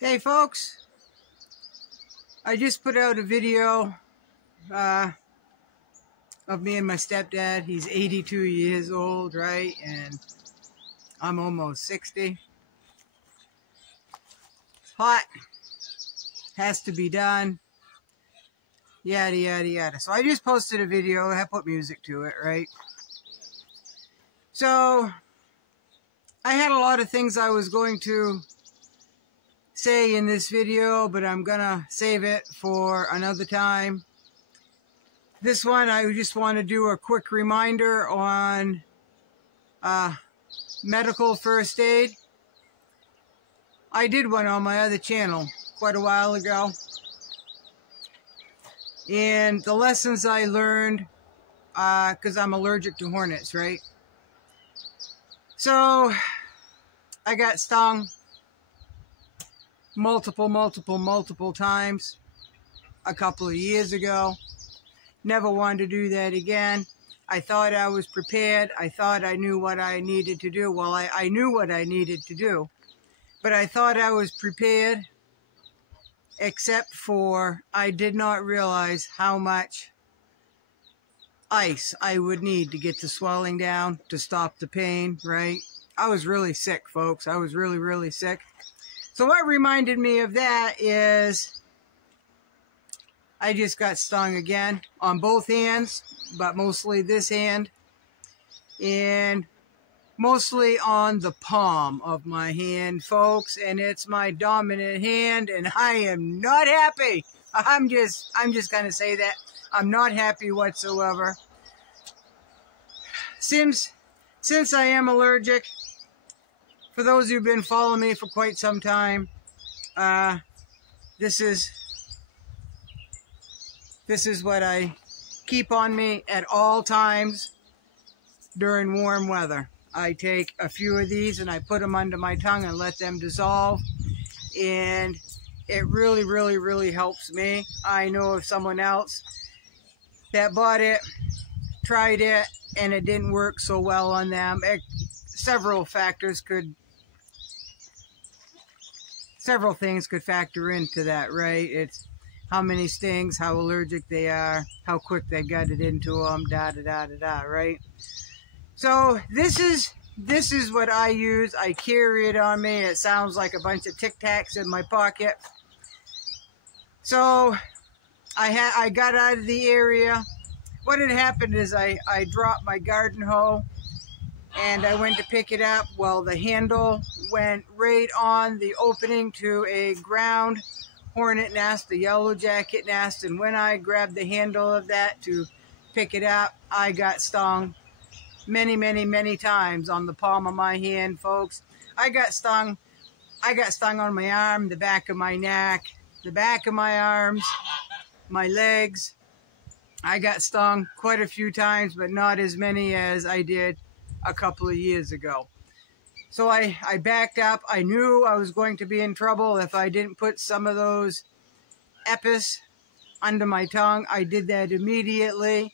Hey folks, I just put out a video of me and my stepdad. He's 82 years old, right? And I'm almost 60. It's hot, has to be done, yada yada yada. So I just posted a video, I put music to it, right? So I had a lot of things I was going to say in this video, but I'm gonna save it for another time. This one, I just want to do a quick reminder on medical first aid. I did one on my other channel quite a while ago, and the lessons I learned, because I'm allergic to hornets, right? So I got stung multiple times a couple of years ago. Never wanted to do that again. I thought I was prepared. I thought I knew what I needed to do. Well, I knew what I needed to do, but I thought I was prepared, except for I did not realize how much ice I would need to get the swelling down, to stop the pain, right? I was really sick, folks. I was really sick. So what reminded me of that is I just got stung again on both hands, but mostly this hand, and mostly on the palm of my hand, folks. And it's my dominant hand, and I am not happy. I'm just gonna say that I'm not happy whatsoever. Since I am allergic, for those who've been following me for quite some time, this is what I keep on me at all times during warm weather. I take a few of these and I put them under my tongue and let them dissolve, and it really helps me. I know of someone else that bought it, tried it, and it didn't work so well on them. Several things could factor into that, right? It's how many stings, how allergic they are, how quick they got it into them, right? So this is what I use. I carry it on me. It sounds like a bunch of Tic Tacs in my pocket. So I got out of the area. What had happened is I dropped my garden hoe, and I went to pick it up. Well, the handle went right on the opening to a ground hornet nest, the yellow jacket nest, and when I grabbed the handle of that to pick it up, I got stung many times on the palm of my hand, folks. I got stung on my arm, the back of my neck, the back of my arms, my legs. I got stung quite a few times, but not as many as I did a couple of years ago. So I backed up. I knew I was going to be in trouble if I didn't put some of those epis under my tongue. I did that immediately.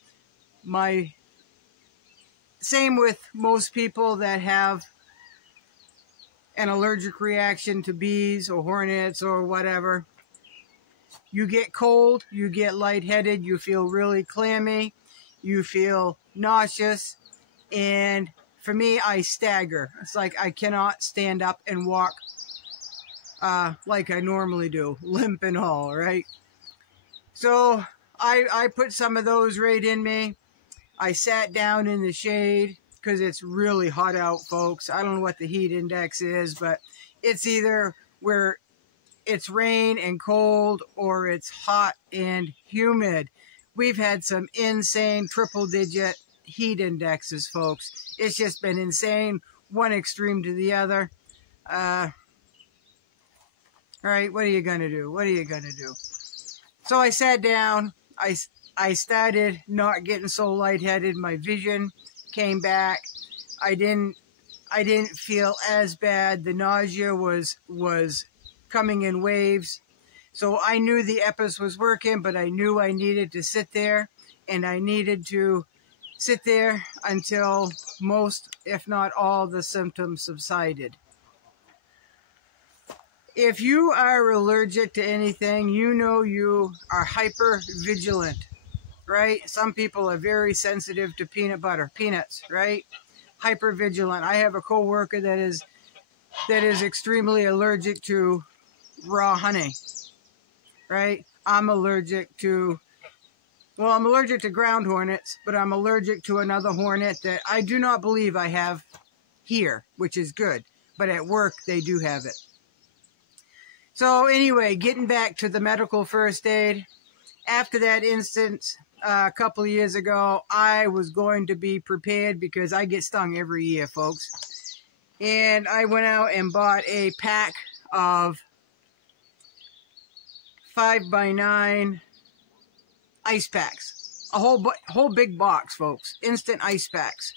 Same with most people that have an allergic reaction to bees or hornets or whatever. You get cold, you get lightheaded, you feel really clammy, you feel nauseous, and for me, I stagger. It's like I cannot stand up and walk like I normally do, limp and all, right? So I put some of those right in me. I sat down in the shade because it's really hot out, folks. I don't know what the heat index is, but it's either where it's rain and cold or it's hot and humid. We've had some insane triple-digit heat indexes, folks. It's just been insane, one extreme to the other. All right, what are you gonna do? What are you gonna do? So I sat down. I started not getting so lightheaded. My vision came back. I didn't feel as bad. The nausea was coming in waves. So I knew the epis was working, but I knew I needed to sit there, and I needed to sit there until most, if not all, the symptoms subsided. If you are allergic to anything, you know you are hyper vigilant, right? Some people are very sensitive to peanut butter, peanuts, right? Hyper vigilant. I have a coworker that is extremely allergic to raw honey, right? I'm allergic to ground hornets, but I'm allergic to another hornet that I do not believe I have here, which is good. But at work, they do have it. So anyway, getting back to the medical first aid. After that instance, a couple of years ago, I was going to be prepared because I get stung every year, folks. And I went out and bought a pack of 5x9 ice packs. A whole big box, folks. Instant ice packs.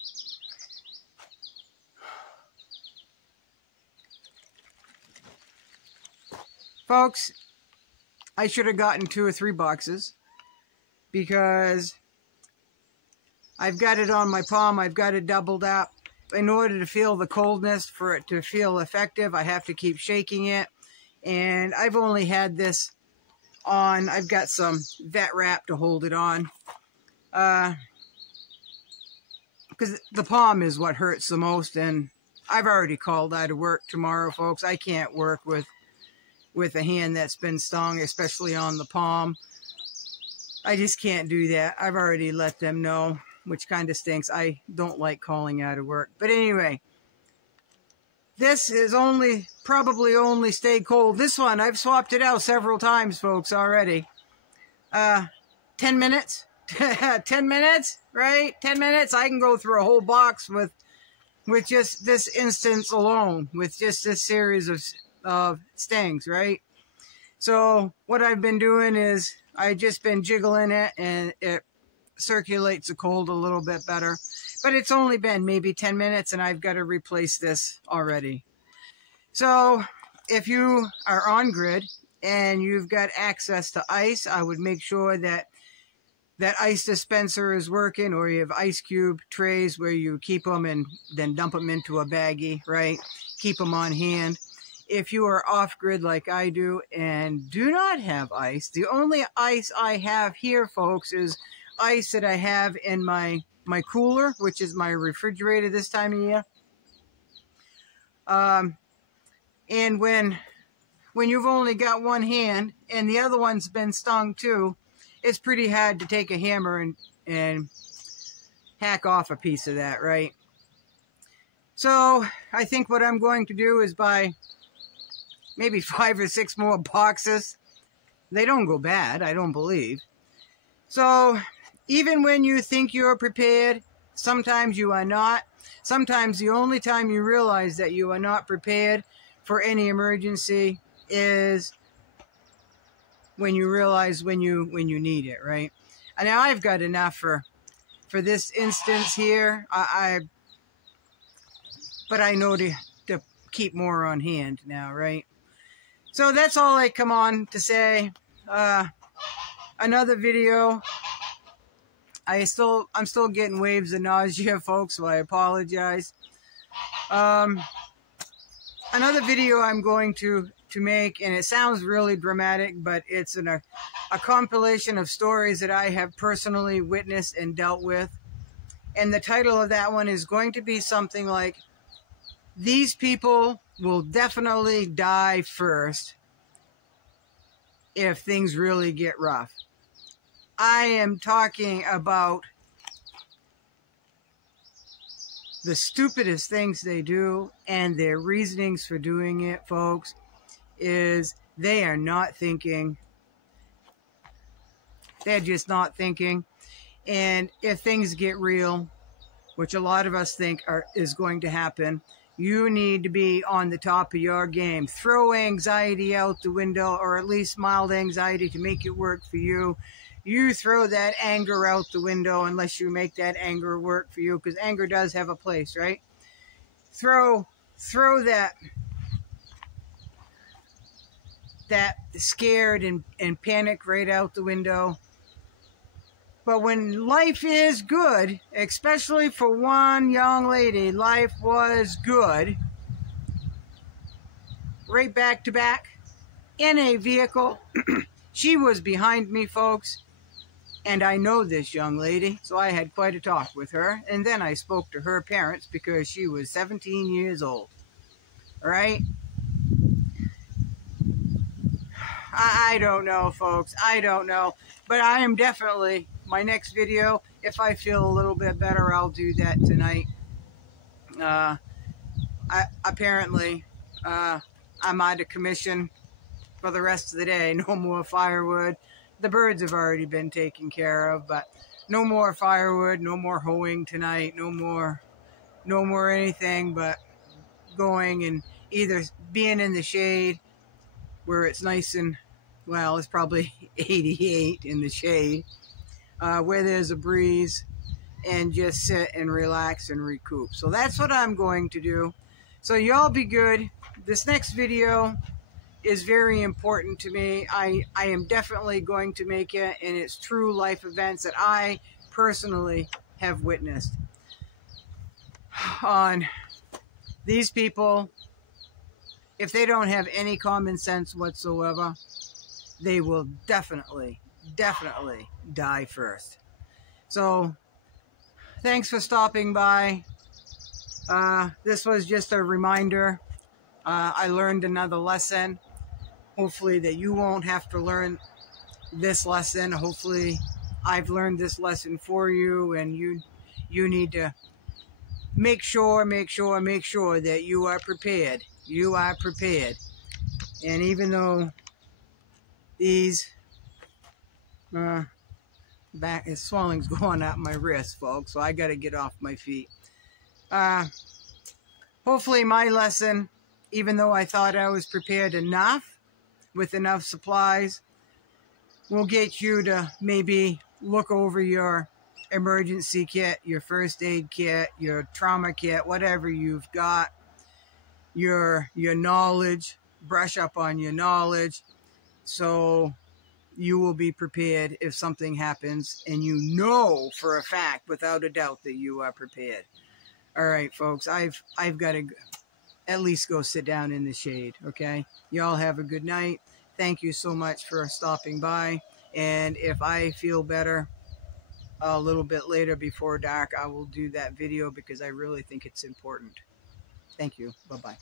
Folks, I should have gotten 2 or 3 boxes because I've got it on my palm. I've got it doubled up. In order to feel the coldness, for it to feel effective, I have to keep shaking it. And I've only had this on. I've got some vet wrap to hold it on. Because the palm is what hurts the most. And I've already called out of work tomorrow, folks. I can't work with a hand that's been stung, especially on the palm. I just can't do that. I've already let them know, which kind of stinks. I don't like calling out of work. But anyway, this is probably only stay cold. This one, I've swapped it out several times, folks, already. 10 minutes? 10 minutes, right? 10 minutes, I can go through a whole box with just this instance alone, with just this series of stings, right? So what I've been doing is I've just been jiggling it, and it circulates the cold a little bit better. But it's only been maybe 10 minutes, and I've got to replace this already. So if you are on grid and you've got access to ice, I would make sure that that ice dispenser is working, or you have ice cube trays where you keep them and then dump them into a baggie, right? Keep them on hand. If you are off grid like I do and do not have ice, the only ice I have here, folks, is ice that I have in my cooler, which is my refrigerator this time of year. And when you've only got one hand and the other one's been stung too, it's pretty hard to take a hammer and hack off a piece of that, right? So I think what I'm going to do is buy maybe 5 or 6 more boxes. They don't go bad, I don't believe. So even when you think you're prepared, sometimes you are not. Sometimes the only time you realize that you are not prepared for any emergency is when you realize when you need it, right? And now I've got enough for this instance here. But I know to keep more on hand now, right? So that's all I come on to say. Another video. I'm still getting waves of nausea, folks, so I apologize. Another video I'm going to make, and it sounds really dramatic, but it's a compilation of stories that I have personally witnessed and dealt with. And the title of that one is going to be something like, "These people will definitely die first if things really get rough." I am talking about the stupidest things they do, and their reasonings for doing it, folks, is they are not thinking. They're just not thinking. And if things get real, which a lot of us think is going to happen, you need to be on the top of your game. Throw anxiety out the window, or at least mild anxiety to make it work for you. You throw that anger out the window unless you make that anger work for you, because anger does have a place, right? Throw that scared and panic right out the window. But when life is good, especially for one young lady, life was good. right back to back in a vehicle. She was behind me, folks, and I know this young lady, so I had quite a talk with her, and then I spoke to her parents because she was 17 years old. All right? I don't know, folks. I don't know. But I am definitely, my next video, if I feel a little bit better, I'll do that tonight. Apparently, I'm out of commission for the rest of the day. No more firewood. The birds have already been taken care of, but no more firewood, no more hoeing tonight, no more anything but going and either being in the shade where it's nice and, well, it's probably 88 in the shade, where there's a breeze, and just sit and relax and recoup. So that's what I'm going to do. So y'all be good. This next video is very important to me. I am definitely going to make it, and it's true life events that I personally have witnessed on these people. If they don't have any common sense whatsoever, they will definitely die first. So thanks for stopping by. This was just a reminder. I learned another lesson. Hopefully that you won't have to learn this lesson. Hopefully I've learned this lesson for you, and you need to make sure that you are prepared. You are prepared. And even though these swelling's going up my wrist, folks, so I got to get off my feet. Hopefully my lesson, even though I thought I was prepared enough, with enough supplies, will get you to maybe look over your emergency kit, your first aid kit, your trauma kit, whatever you've got, your knowledge, brush up on your knowledge, so you will be prepared if something happens, and you know for a fact, without a doubt, that you are prepared. All right, folks, I've got to at least go sit down in the shade, okay? Y'all have a good night. Thank you so much for stopping by. And if I feel better a little bit later before dark, I will do that video because I really think it's important. Thank you. Bye-bye.